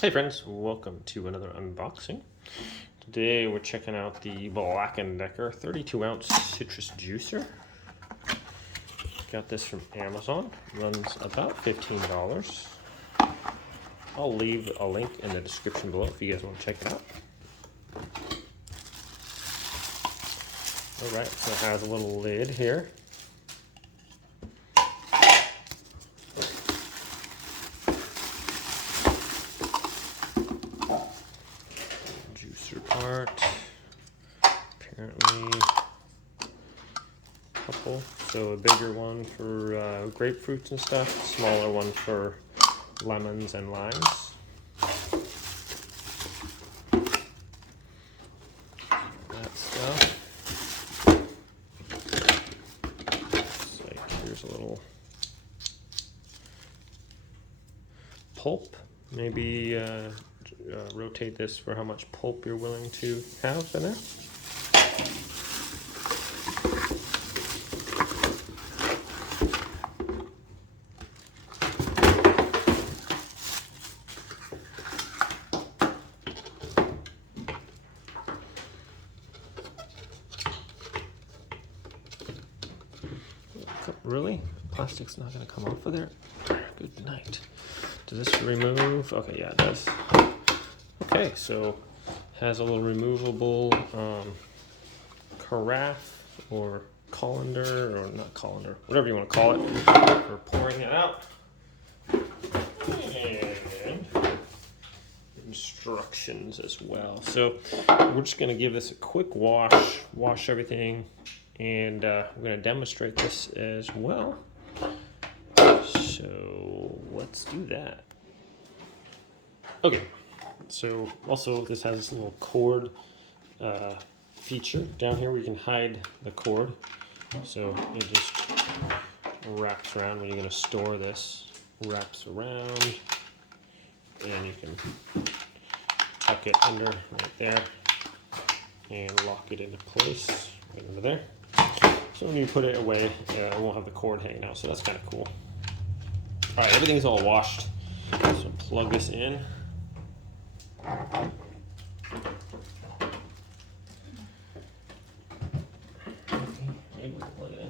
Hey friends, welcome to another unboxing. Today we're checking out the Black & Decker 32 ounce citrus juicer. Got this from Amazon, runs about $15. I'll leave a link in the description below if you guys want to check it out. Alright, so it has a little lid here. Juicer part, apparently a couple, so a bigger one for grapefruits and stuff, smaller one for lemons and limes. That stuff. Looks like here's a little pulp, maybe rotate this for how much pulp you're willing to have in there. Really? Plastic's not going to come off of there? Good night. Does this remove? Okay, yeah, it does. Okay, so has a little removable carafe or colander, or not colander, whatever you want to call it, for pouring it out. And instructions as well. So we're just going to give this a quick wash everything, and we're going to demonstrate this as well. So let's do that. Okay. So also this has this little cord feature down here where you can hide the cord. So it just wraps around when you're going to store this. Wraps around, and you can tuck it under right there and lock it into place right under there. So when you put it away, it won't have the cord hanging out. So that's kind of cool. All right, everything's all washed. So plug this in. Maybe we'll plug it in.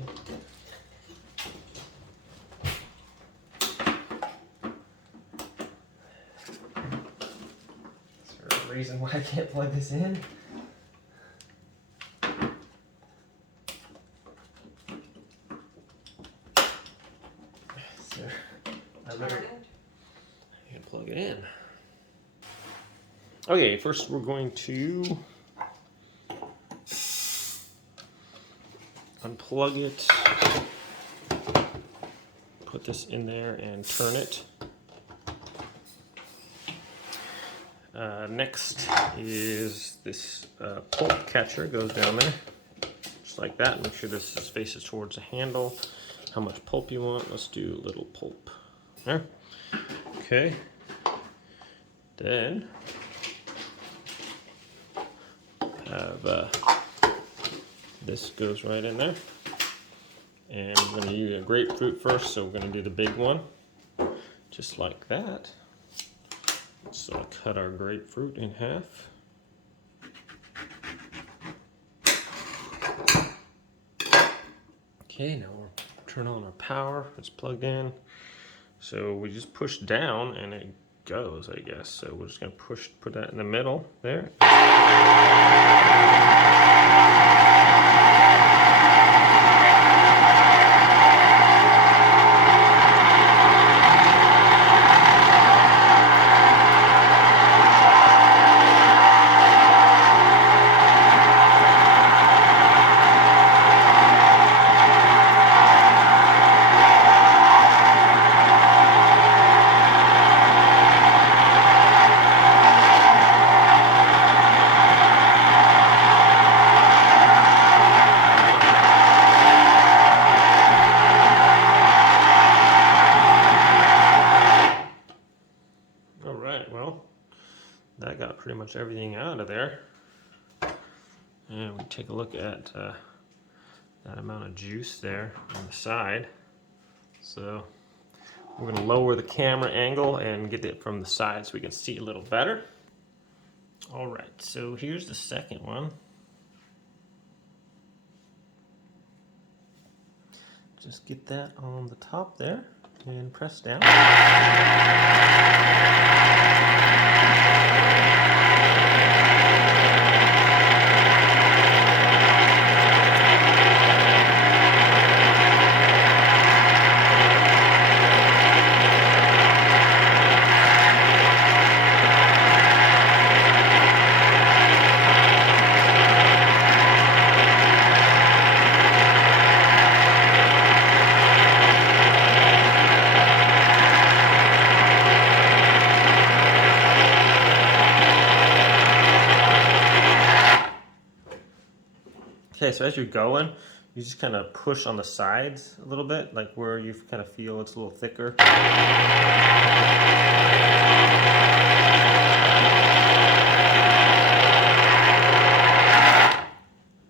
Is there a reason why I can't plug this in? So I can plug it in. Okay, first we're going to unplug it, put this in there and turn it. Next is this Pulp Catcher, goes down there, just like that. Make sure this faces towards the handle. How much pulp you want, let's do a little pulp. There. Okay. Then have this goes right in there, and we're going to use a grapefruit first, so we're going to do the big one just like that. So cut our grapefruit in half. Okay, now we'll turn on our power. It's plugged in, so we just push down and it goes, I guess. So we're just going to put that in the middle there. Well, that got pretty much everything out of there. And we take a look at that amount of juice there on the side. So We're going to lower the camera angle and get it from the side so we can see a little better. All right, so here's the second one. Just get that on the top there and press down. Okay, so as you're going, you just kind of push on the sides a little bit, like where you kind of feel it's a little thicker.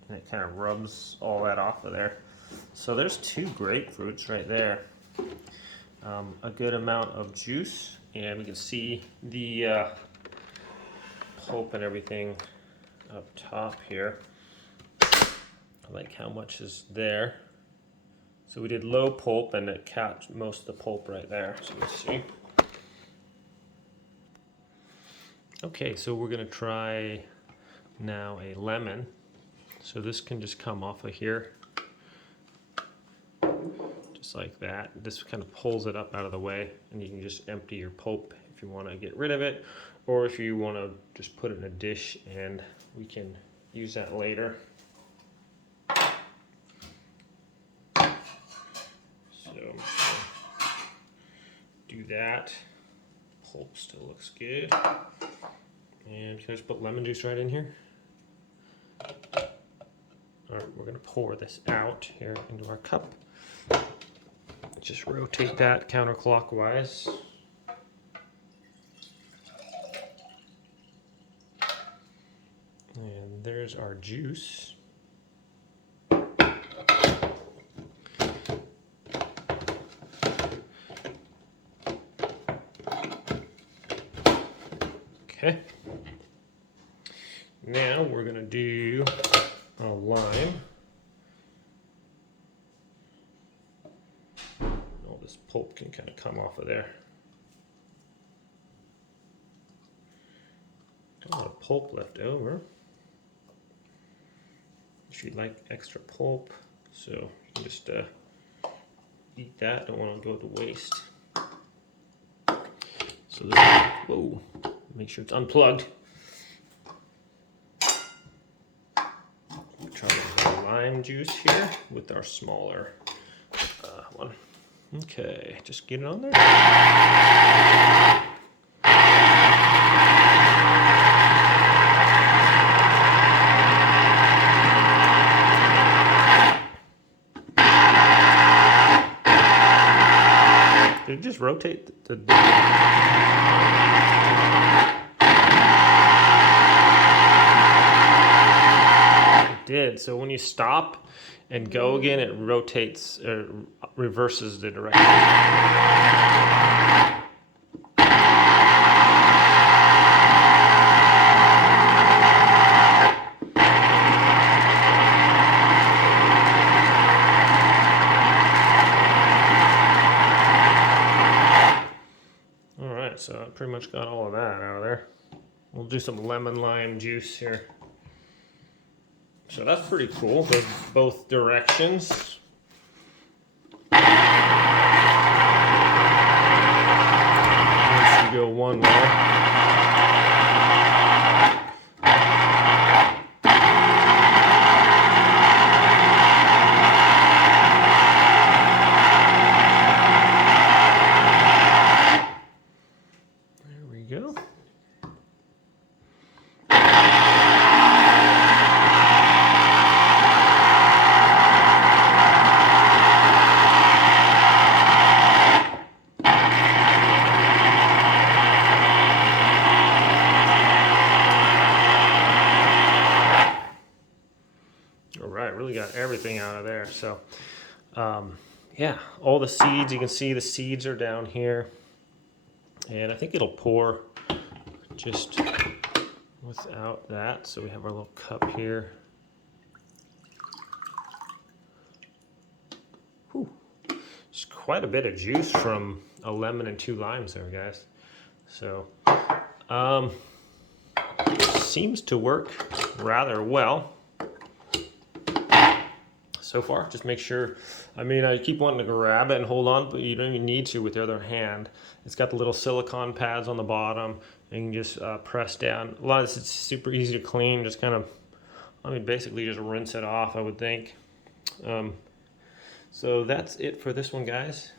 And it kind of rubs all that off of there. So there's 2 grapefruits right there. A good amount of juice, and we can see the pulp and everything up top here. I like how much is there. So we did low pulp and it capped most of the pulp right there. So let's see. Okay, so we're gonna try now a lemon. So this can just come off of here. Just like that. This kind of pulls it up out of the way, and you can just empty your pulp if you want to get rid of it, or if you want to just put it in a dish and we can use that later. So do that. Pulp still looks good. And can I just put lemon juice right in here? Alright, we're going to pour this out here into our cup. Just rotate that counterclockwise. And there's our juice. Okay. Now we're going to do a lime. All this pulp can kind of come off of there. Got a lot of pulp left over. If you like extra pulp, so you can just eat that. Don't want to go to waste. So this, whoa, make sure it's unplugged. We'll try the lime juice here with our smaller one. Okay, just get it on there. Did it just rotate the It did. So when you stop and go again, it rotates or reverses the direction. So I pretty much got all of that out of there. We'll do some lemon lime juice here. So that's pretty cool. Goes both directions. Once you go one way. Go. All right, really got everything out of there. So yeah, all the seeds, you can see the seeds are down here. And I think it'll pour just without that. So we have our little cup here. Whew. There's quite a bit of juice from a lemon and 2 limes there, guys. So, seems to work rather well so far. Just make sure, I mean, I keep wanting to grab it and hold on, but you don't even need to with the other hand. It's got the little silicone pads on the bottom, and you can just press down. A lot of this is super easy to clean, just kind of, I mean, basically just rinse it off, I would think. So that's it for this one, guys.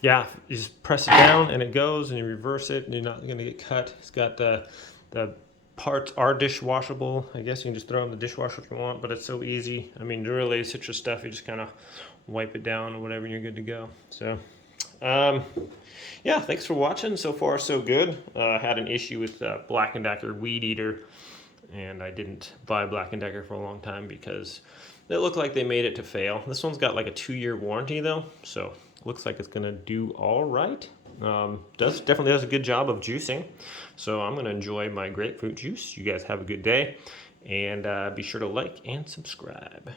Yeah, you just press it down and it goes, and you reverse it and you're not gonna get cut. It's got the parts are dishwashable. I guess you can just throw it in the dishwasher if you want, but it's so easy. I mean, really, citrus stuff, you just kind of wipe it down or whatever and you're good to go. So, yeah, thanks for watching. So far, so good. I had an issue with Black & Decker Weed Eater, and I didn't buy Black & Decker for a long time because it looked like they made it to fail. This one's got like a 2-year warranty though, so looks like it's gonna do all right. Definitely does a good job of juicing. So I'm gonna enjoy my grapefruit juice. You guys have a good day, and be sure to like and subscribe.